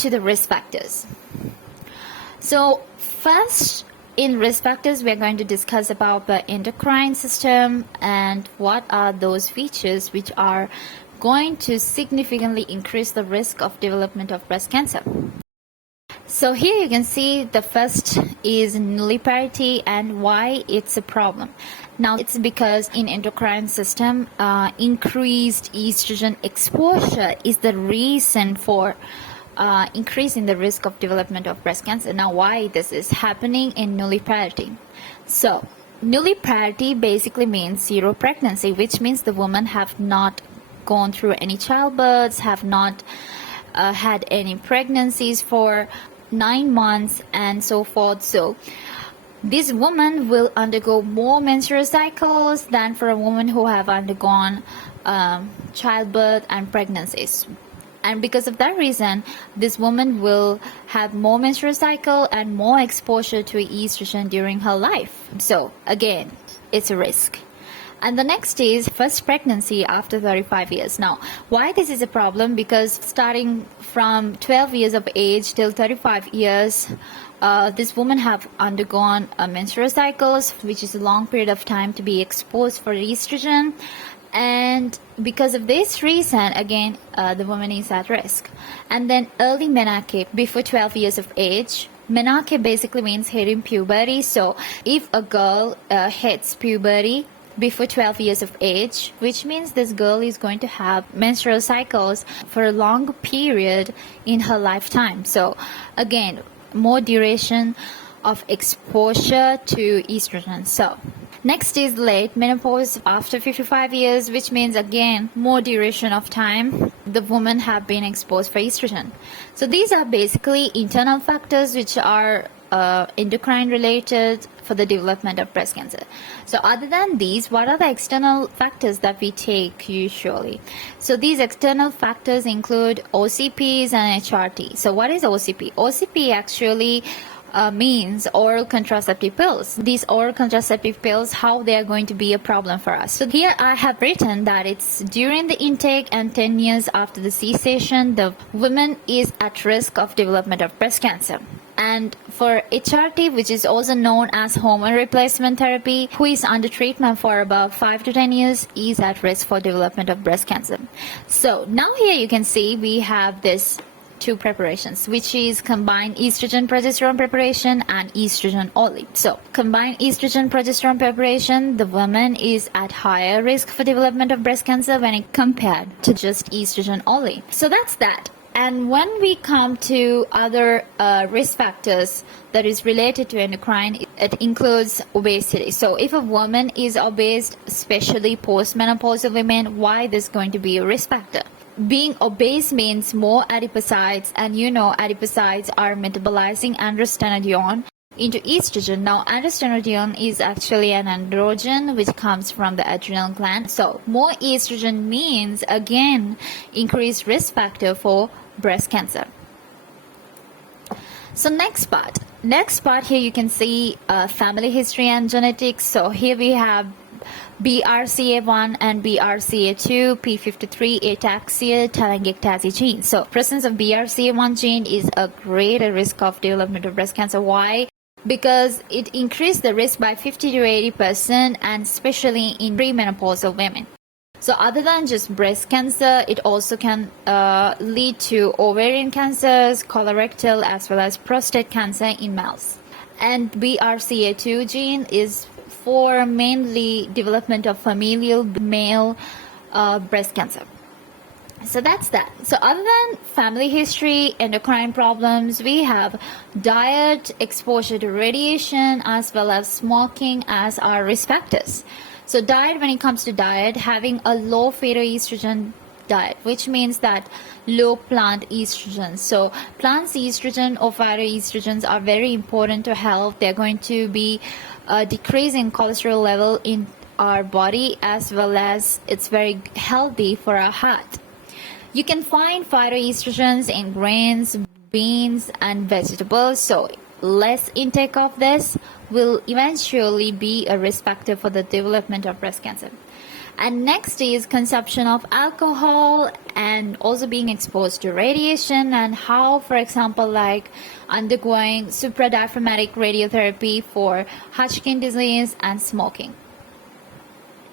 to the risk factors. So first, in risk factors, we're going to discuss about the endocrine system and what are those features which are going to significantly increase the risk of development of breast cancer. So here you can see the first is nulliparity and why it's a problem. Now it's because in endocrine system, increased estrogen exposure is the reason for increasing the risk of development of breast cancer. Now why this is happening in nulliparity? So nulliparity basically means zero pregnancy, which means the woman have not gone through any childbirths, have not had any pregnancies for 9 months and so forth. So this woman will undergo more menstrual cycles than for a woman who have undergone childbirth and pregnancies. And because of that reason, this woman will have more menstrual cycle and more exposure to estrogen during her life. So again, it's a risk. And the next is first pregnancy after 35 years. Now, why this is a problem? Because starting from 12 years of age till 35 years, this woman have undergone menstrual cycles, which is a long period of time to be exposed for estrogen. And because of this reason, again, the woman is at risk. And then early menarche before 12 years of age. Menarche basically means hitting puberty. So if a girl hits puberty before 12 years of age, which means this girl is going to have menstrual cycles for a long period in her lifetime. So again, more duration of exposure to estrogen. So next is late menopause after 55 years, which means again more duration of time the woman have been exposed for estrogen. So these are basically internal factors which are endocrine related for the development of breast cancer. So other than these, what are the external factors that we take usually? So these external factors include OCPs and HRT. So what is OCP? OCP actually means oral contraceptive pills. These oral contraceptive pills, how they are going to be a problem for us. So here I have written that it's during the intake and 10 years after the cessation, the woman is at risk of development of breast cancer. And for HRT, which is also known as hormone replacement therapy, who is under treatment for about 5 to 10 years, is at risk for development of breast cancer. So now here you can see we have this two preparations, which is combined estrogen progesterone preparation and estrogen only. So combined estrogen progesterone preparation, the woman is at higher risk for development of breast cancer when it compared to just estrogen only. So that's that. And when we come to other risk factors that is related to endocrine, it includes obesity. So if a woman is obese, especially postmenopausal women, why this is going to be a risk factor? Being obese means more adipocytes, and you know adipocytes are metabolizing androstenedione into estrogen. Now androstenedione is actually an androgen which comes from the adrenal gland. So more estrogen means again increased risk factor for breast cancer. So next part here you can see family history and genetics. So here we have BRCA1 and BRCA2, P53, ataxia, telangiectasia gene. So presence of BRCA1 gene is a greater risk of development of breast cancer. Why? Because it increased the risk by 50 to 80%, and especially in premenopausal women. So other than just breast cancer, it also can lead to ovarian cancers, colorectal, as well as prostate cancer in males. And BRCA2 gene is for mainly development of familial male breast cancer. So that's that. So other than family history, endocrine problems, we have diet, exposure to radiation, as well as smoking as our risk factors. So diet, when it comes to diet, having a low phytoestrogen diet, which means that low plant estrogen. So plants estrogen or phytoestrogens are very important to health. They're going to be decreasing cholesterol level in our body, as well as it's very healthy for our heart. You can find phytoestrogens in grains, beans, and vegetables. So less intake of this will eventually be a risk factor for the development of breast cancer. And next is consumption of alcohol and also being exposed to radiation, and how, for example, like undergoing supradiaphragmatic radiotherapy for Hodgkin disease and smoking.